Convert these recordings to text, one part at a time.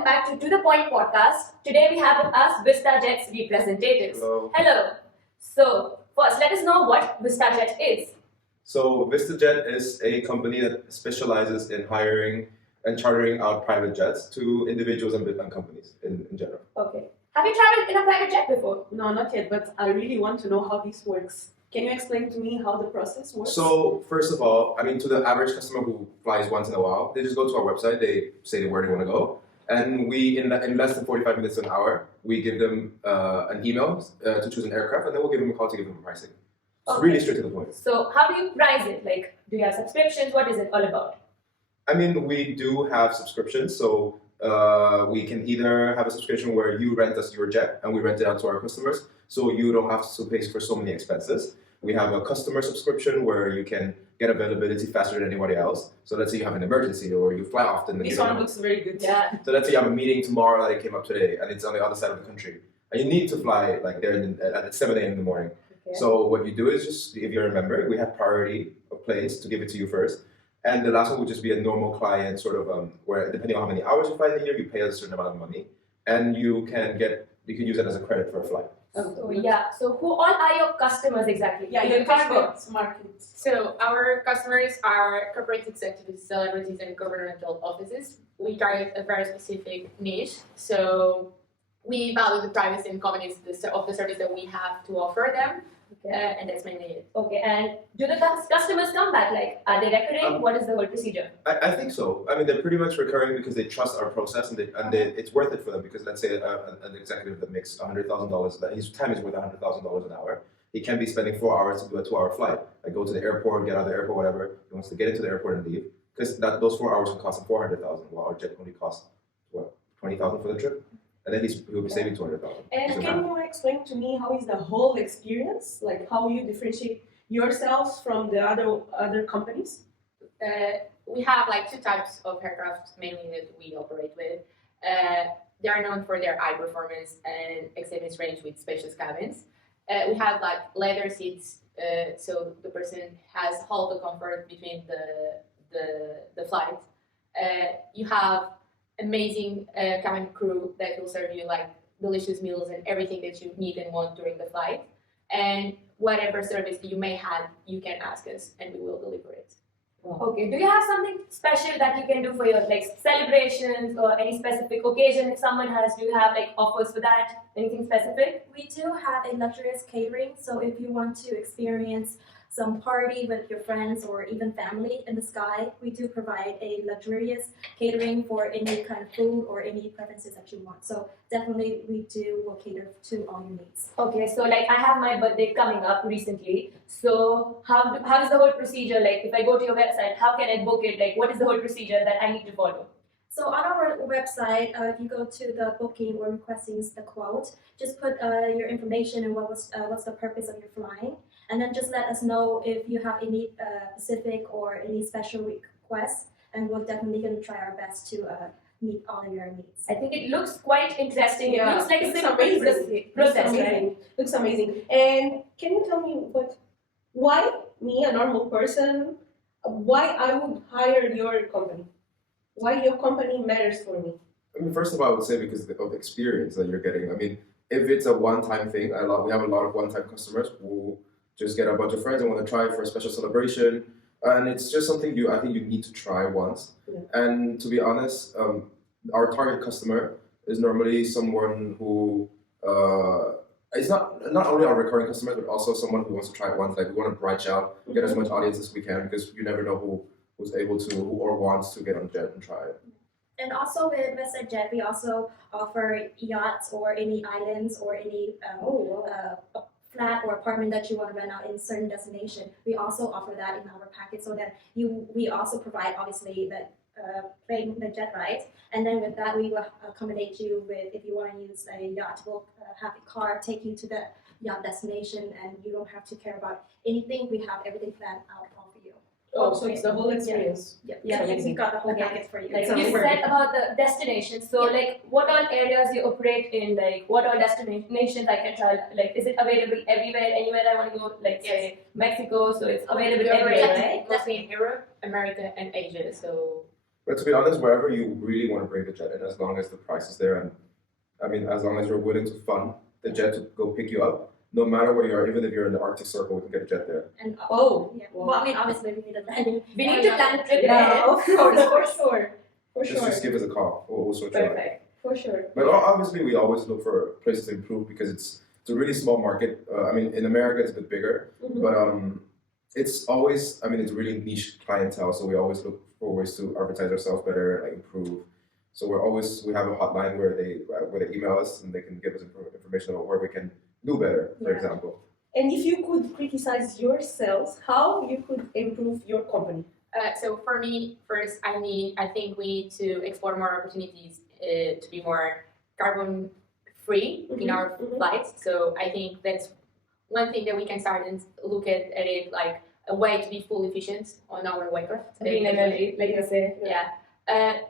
welcome back to the Point podcast. Today we have with us VistaJet's representatives. Hello. Hello. So, first, let us know what VistaJet is. So VistaJet is a company that specializes in hiring and chartering out private jets to individuals and companies in general. Okay. Have you traveled in a private jet before? No, not yet, but I really want to know how this works. Can you explain to me how the process works? So first of all, to the average customer who flies once in a while, they just go to our website, they say where they want to go, and we, in less than 45 minutes to an hour, we give them an email to choose an aircraft, and then we'll give them a call to give them pricing. It's really straight to the point. So how do you price it? Like, do you have subscriptions? What is it all about? We do have subscriptions, so we can either have a subscription where you rent us your jet and we rent it out to our customers, so you don't have to pay for so many expenses. We have a customer subscription where you can get availability faster than anybody else. So let's say you have an emergency or you fly often. This one looks very good. Yeah. So let's say you have a meeting tomorrow that it came up today and it's on the other side of the country. And you need to fly like there at 7 a.m. in the morning. Okay. So what you do is just, if you're a member, we have priority of planes to give it to you first. And the last one would just be a normal client, sort of where depending on how many hours you fly in the year, you pay us a certain amount of money, and you can use it as a credit for a flight. So yeah. So who all are your customers exactly? Yeah, your your target market. So our customers are corporate executives, celebrities, and governmental offices. We target a very specific niche. So we value the privacy and convenience of the service that we have to offer them. Okay. And that's mainly it. Okay. And do the customers come back? Like, are they recurring? What is the whole procedure? I think so. They're pretty much recurring because they trust our process and it's worth it for them, because let's say an executive that makes $100,000, that his time is worth $100,000 an hour. He can be spending 4 hours to do a 2-hour flight. Like go to the airport, get out of the airport, whatever. He wants to get into the airport and leave, because those 4 hours will cost him $400,000, while our jet only costs $20,000 for the trip. And then he'll be saving $200,000. And can you explain to me how is the whole experience? Like how you differentiate yourselves from the other companies? We have like 2 types of aircraft mainly that we operate with. They are known for their high performance and extended range with spacious cabins. We have like leather seats, so the person has all the comfort between the flight. You have amazing cabin crew that will serve you like delicious meals and everything that you need and want during the flight. And whatever service you may have, you can ask us and we will deliver it. Okay. Do you have something special that you can do for your like celebrations or any specific occasion? If someone has, do you have like offers for that? Anything specific? We do have a luxurious catering, so if you want to experience some party with your friends or even family in the sky, we do provide a luxurious catering for any kind of food or any preferences that you want. So definitely will cater to all your needs. Okay, so like I have my birthday coming up recently. So how is the whole procedure? Like if I go to your website, how can I book it? Like what is the whole procedure that I need to follow? So on our website, if you go to the booking or requesting the quote, just put your information and what's the purpose of your flying. And then just let us know if you have any specific or any special requests, and we're definitely going to try our best to meet all of your needs. I think it looks quite interesting. Yeah, It looks like a it's simple amazing. process, Looks right? amazing. Looks amazing. And can you tell me why me, a normal person, why I would hire your company? Why your company matters for me? First of all, I would say because of the experience that you're getting. If it's a one-time thing, we have a lot of one-time customers who just get a bunch of friends and want to try it for a special celebration. And it's just something I think you need to try once. Yeah. And to be honest, our target customer is normally someone who, it's not only our recurring customers, but also someone who wants to try it once. Like we want to branch out, get as much audience as we can, because you never know who's able to, who or wants to get on jet and try it. And also with VistaJet, we also offer yachts or any islands or any flat or apartment that you want to rent out in a certain destination. We also offer that in our package, so that we also provide obviously plane the jet ride, and then with that we will accommodate you with, if you want to use a yacht, we'll have a car take you to the yacht destination, and you don't have to care about anything. We have everything planned out all for you. Oh, so it's the whole experience. Yeah, we got the whole package for you. Like Sounds you great. said about the destination. So like what all areas you operate in? Like what all destinations I can try? Like is it available everywhere? Anywhere I want to go? Like say Mexico, so it's available everywhere, right? Mostly in Europe, America, and Asia. So But to be honest, wherever you really want to bring the jet in, as long as the price is there, and I mean, as long as you're willing to fund the jet to go pick you up, no matter where you are, even if you're in the Arctic Circle, we can get a jet there. And Oh, yeah. Well, I mean, obviously we need a planning. We need to plan a trip yeah, ahead. of course, for sure. For Just, sure. just give us a call. We'll sort you out. Perfect. For sure. But obviously, we always look for places to improve because it's a really small market. I mean, in America, it's a bit bigger, Mhm. but it's always. I mean, it's a really niche clientele, so we always look for ways to advertise ourselves better and like improve. So we have a hotline where they email us and they can give us information about where we can do better, for Yeah. example. And if you could criticize yourselves, how you could improve your company? So for me, first, I think we need to explore more opportunities to be more carbon free in our flights. So I think that's one thing that we can start and look at it like a way to be full efficient on our aircraft. Green energy, like you say. Yeah.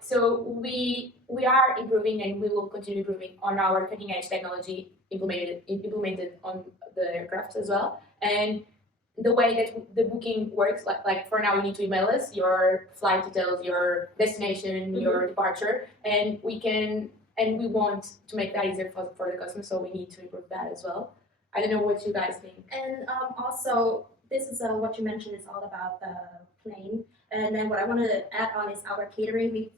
So we are improving and we will continue improving on our cutting edge technology implemented on the aircraft as well. And the way that the booking works, like for now, you need to email us your flight details, your destination, your departure, and we want to make that easier for the customer. So we need to improve that as well. I don't know what you guys think. And also, this is what you mentioned is all about the plane. And then what I want to add on is our catering.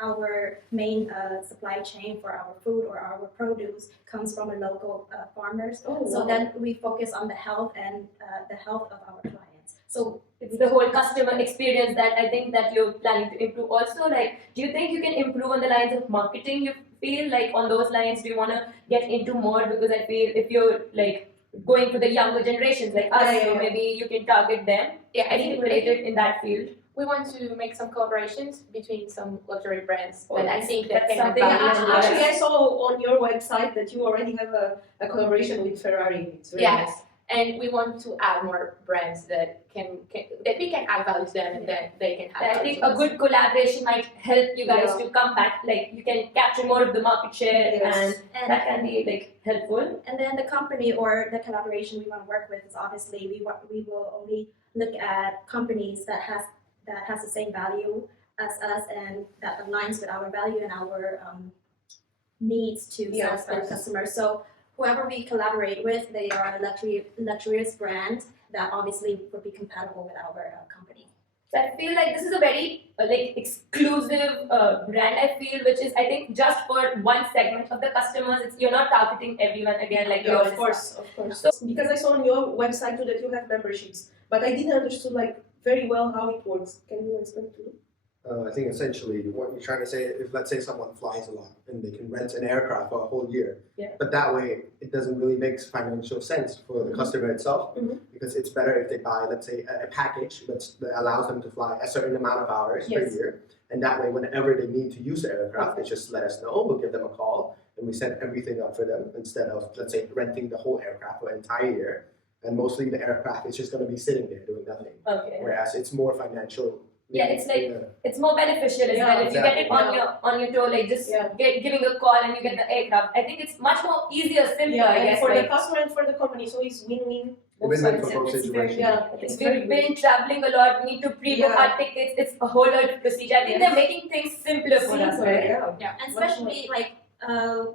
Our main supply chain for our food or our produce comes from a local farmers. Oh, So wow. then we focus on the health and the health of our clients. So It's the whole customer experience that I think that you're planning to improve. Also, like, do you think you can improve on the lines of marketing? You feel like on those lines, do you want to get into more? Because I feel if you're like going to the younger generations like us, Yeah. so maybe you can target them. Yeah, I Anything think related in that field? we want to make some collaborations between some luxury brands Oh, that I think that that's can something add that value. I Actually, I saw on your website that you already have a collaboration with Ferrari. It's very Yes, nice. and we want to add more brands that that we can add value to them and that they can add I value think to a us. good collaboration might help you guys Yeah. to come back. Like you can capture more of the market share, Yes. and and that can be like helpful. And then the company or the collaboration we want to work with is obviously we will only look at companies that has the same value as us and that aligns with our value and our needs to Yeah, of satisfy the course. customer. So whoever we collaborate with, they are a luxurious brand that obviously would be compatible with our company. So I feel like this is a very like exclusive brand. I feel which is I think just for one segment of the customers. You're not targeting everyone again like Yeah, yours. of course. So, because I saw on your website too that you have memberships, but I didn't understand like very well how it works. Can you explain to me? I think essentially what you're trying to say, if let's say someone flies a lot and they can rent an aircraft for a whole year, Yeah. but that way it doesn't really make financial sense for the customer itself, Mhm. because it's better if they buy, let's say, a package that allows them to fly a certain amount of hours per Yes. year, and that way whenever they need to use the aircraft, they just let us know, we'll give them a call, and we set everything up for them instead of, let's say, renting the whole aircraft for an entire year, and mostly the aircraft is just going to be sitting there doing nothing, Okay. whereas it's more financial. Yeah, it's like it's more beneficial as Yeah, well if you get it exactly. on your toe, like just Yeah. giving a call and you get the aircraft. I think it's much more easier, simpler. Yeah, I and guess for the like, customer and for the company, so it's win-win. both Win-win sides. for both It's situations. it's we've very been good. traveling a lot. We need to pre-book Yeah. our tickets. It's a whole lot of procedure. I think they're making things simpler for us, Simpler, right? yeah. And especially like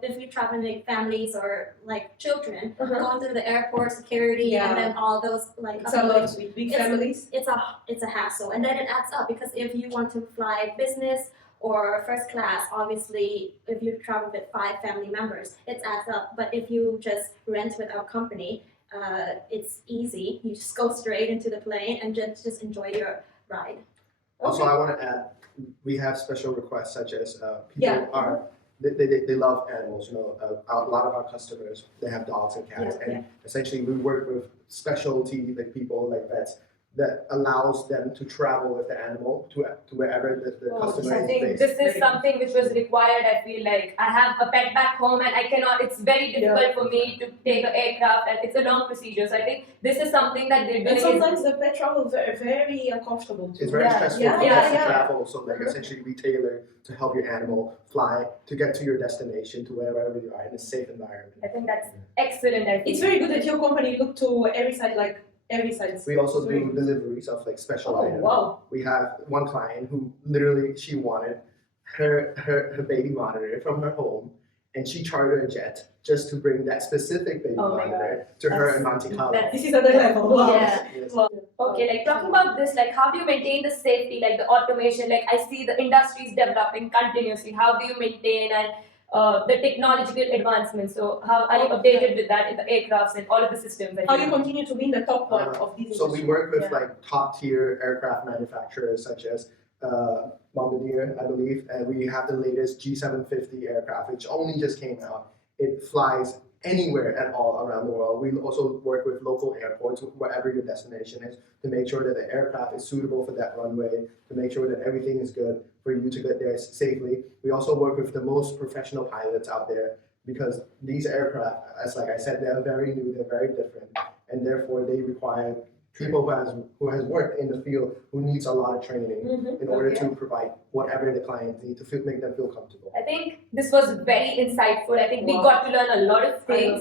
if you're traveling with families or like children, Uh-huh. going through the airport security Yeah. and then all those like It's a lot with big It's- families. it's a hassle and then it adds up because if you want to fly business or first class, obviously if you travel with 5 family members, it adds up. But if you just rent with our company, it's easy. You just go straight into the plane and just enjoy your ride. Also, Okay. I want to add, we have special requests such as people Yeah. are they love animals. You know, a lot of our customers they have dogs and cats, Yeah, and essentially we work with specialty like people like vets that allows them to travel with the animal to wherever the Oh, customer I is think based. this is something which was required. I feel like I have a pet back home and I cannot. It's very difficult for me to take an aircraft and it's a long procedure. So I think this is something that they're And doing. sometimes the pet travel very, very uncomfortable too. It's very Yeah, stressful yeah, for yeah, us to yeah. travel, so like Uh-huh. essentially we tailor to help your animal fly to get to your destination to wherever you are in a safe environment. I think that's excellent. I think. It's very good that your company look to every side, like every size. We also do deliveries of like special Oh, items. wow. We have one client who literally she wanted her baby monitor from her home, and she chartered a jet just to bring that specific baby Oh my monitor to her in Monte Carlo. This is another level. Wow. Yeah. Yes. Okay, like talking about this, like how do you maintain the safety, like the automation? Like I see the industry is developing continuously. How do you maintain and the technological advancements? So how are you updated with that in the aircrafts and all of the systems? That How you continue to be in the top one of these So we industries? work with Yeah. like top tier aircraft manufacturers such as Bombardier, I believe, and we have the latest G750 aircraft, which only just came out. It flies anywhere at all around the world. We also work with local airports, wherever your destination is, to make sure that the aircraft is suitable for that runway, to make sure that everything is good for you to get there safely. We also work with the most professional pilots out there because these aircraft, as like I said, they're very new, they're very different, and therefore they require people who has worked in the field, who needs a lot of training in order to provide whatever the clients need to make them feel comfortable. I think this was very insightful. I think we Wow. got to learn a lot of I know. things.